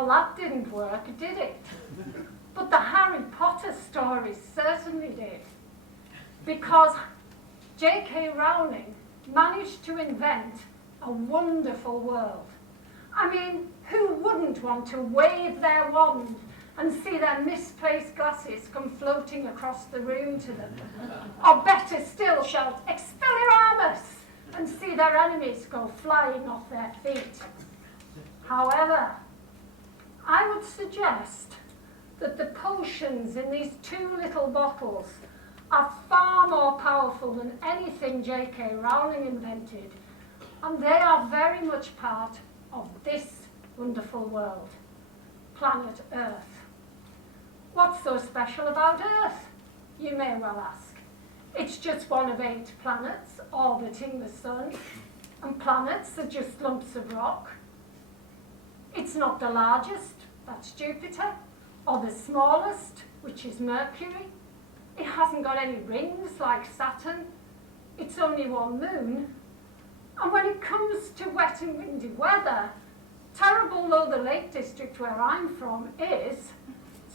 Well, that didn't work, did it? But the Harry Potter stories certainly did. Because J.K. Rowling managed to invent a wonderful world. I mean, who wouldn't want to wave their wand and see their misplaced glasses come floating across the room to them? Or better still, shout, Expelliarmus! And see their enemies go flying off their feet. However, I would suggest that the potions in these 2 little bottles are far more powerful than anything J.K. Rowling invented, and they are very much part of this wonderful world, planet Earth. What's so special about Earth, you may well ask? It's just one of 8 planets orbiting the sun, and planets are just lumps of rock. It's not the largest, that's Jupiter, or the smallest, which is Mercury. It hasn't got any rings like Saturn. It's only one moon. And when it comes to wet and windy weather, terrible though the Lake District where I'm from is,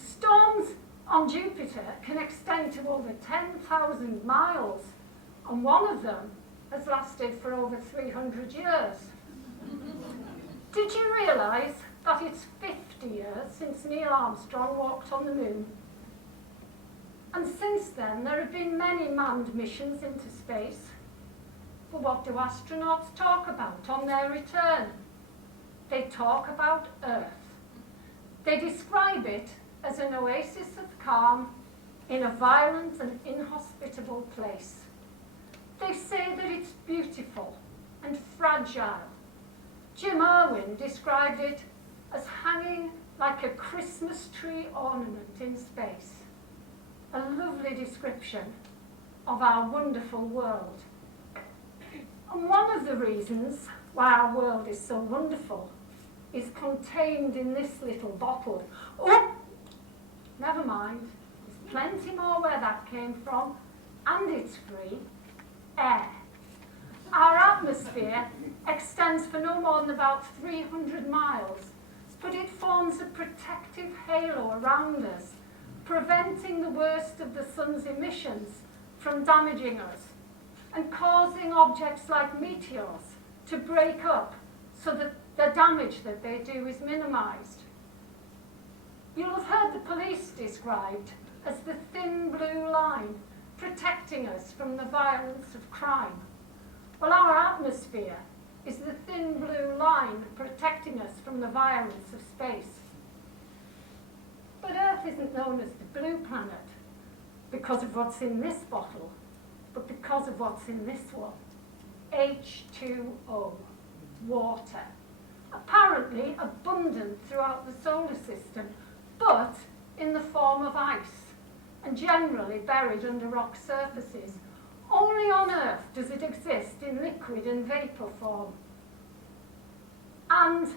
storms on Jupiter can extend to over 10,000 miles, and one of them has lasted for over 300 years. Did you realise that it's 50 years since Neil Armstrong walked on the moon? And since then, there have been many manned missions into space. But what do astronauts talk about on their return? They talk about Earth. They describe it as an oasis of calm in a violent and inhospitable place. They say that it's beautiful and fragile. Jim Irwin described it as hanging like a Christmas tree ornament in space. A lovely description of our wonderful world. And one of the reasons why our world is so wonderful is contained in this little bottle. Oh, never mind. There's plenty more where that came from, and it's free. Air. Our atmosphere extends for no more than about 300 miles, but it forms a protective halo around us, preventing the worst of the sun's emissions from damaging us and causing objects like meteors to break up so that the damage that they do is minimized. You'll have heard the police described as the thin blue line protecting us from the violence of crime. Well, our atmosphere is the thin blue line protecting us from the violence of space. But Earth isn't known as the blue planet because of what's in this bottle, but because of what's in this one. H2O, water. Apparently abundant throughout the solar system, but in the form of ice, and generally buried under rock surfaces. Only on Earth does it exist in liquid and vapor form. And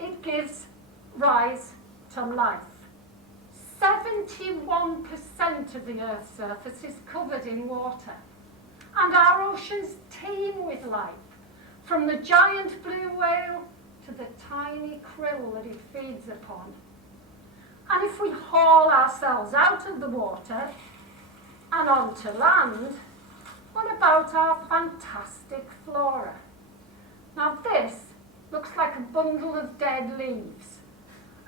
it gives rise to life. 71% of the Earth's surface is covered in water. And our oceans teem with life, from the giant blue whale to the tiny krill that it feeds upon. And if we haul ourselves out of the water and onto land, what about our fantastic flora? Now this looks like a bundle of dead leaves,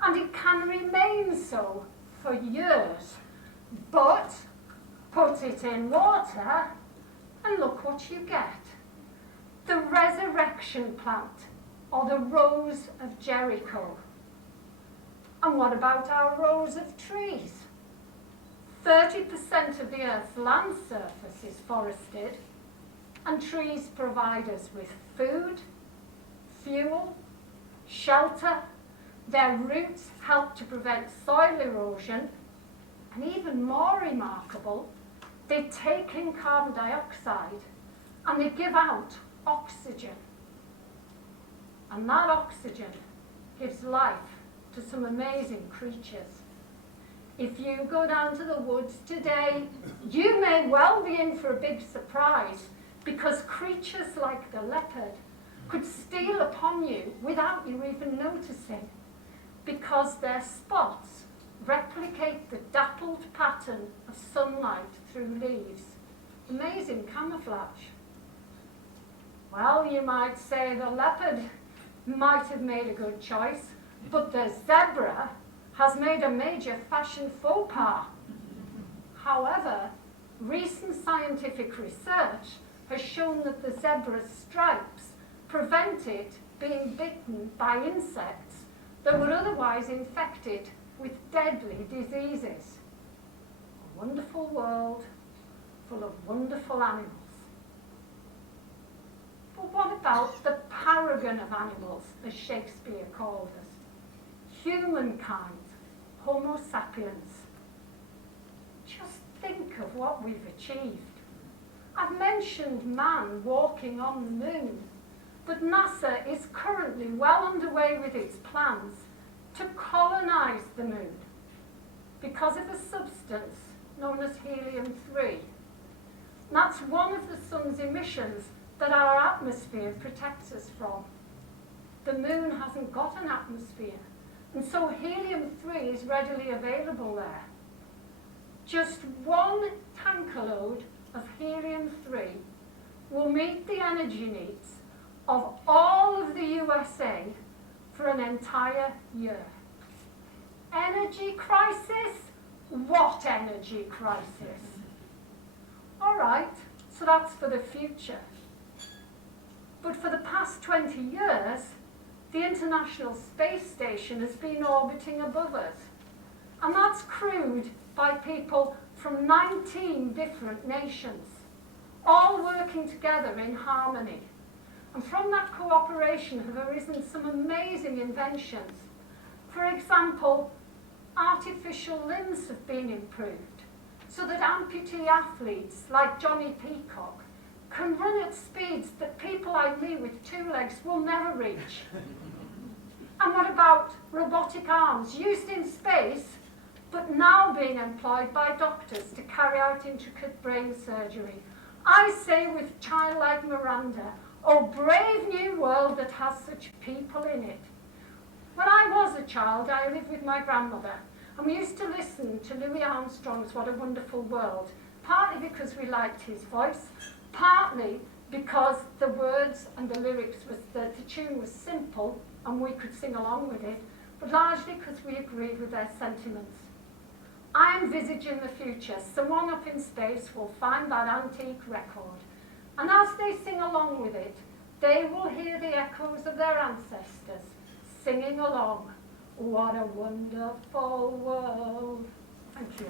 and it can remain so for years. But put it in water, and look what you get. The resurrection plant, or the rose of Jericho. And what about our rows of trees? 30% of the Earth's land surface is forested, and trees provide us with food, fuel, shelter. Their roots help to prevent soil erosion, and even more remarkable, they take in carbon dioxide and they give out oxygen. And that oxygen gives life to some amazing creatures. If you go down to the woods today, you may well be in for a big surprise, because creatures like the leopard could steal upon you without you even noticing. because their spots replicate the dappled pattern of sunlight through leaves. Amazing camouflage. Well, you might say the leopard might have made a good choice, but the zebra has made a major fashion faux pas. However, recent scientific research has shown that the zebra's stripes prevent it being bitten by insects that were otherwise infected with deadly diseases. A wonderful world full of wonderful animals. But what about the paragon of animals, as Shakespeare called us? Humankind, Homo sapiens. Just think of what we've achieved. I've mentioned man walking on the moon, but NASA is currently well underway with its plans to colonize the moon because of a substance known as helium-3. That's one of the sun's emissions that our atmosphere protects us from. The moon hasn't got an atmosphere, and so helium-3 is readily available there. Just one tanker load of helium-3 will meet the energy needs of all of the USA for an entire year. Energy crisis? What energy crisis? All right, so that's for the future. But for the past 20 years, the International Space Station has been orbiting above us. And that's crewed by people from 19 different nations, all working together in harmony. And from that cooperation have arisen some amazing inventions. For example, artificial limbs have been improved so that amputee athletes like Johnny Peacock can run at speeds that people like me with 2 legs will never reach. And what about robotic arms used in space, but now being employed by doctors to carry out intricate brain surgery? I say with childlike Miranda, oh brave new world that has such people in it. When I was a child, I lived with my grandmother, and we used to listen to Louis Armstrong's What a Wonderful World, partly because we liked his voice, partly because the words and the lyrics, the tune was simple and we could sing along with it, but largely because we agreed with their sentiments. I envisage in the future someone up in space will find that antique record, and as they sing along with it, they will hear the echoes of their ancestors singing along. What a wonderful world. Thank you.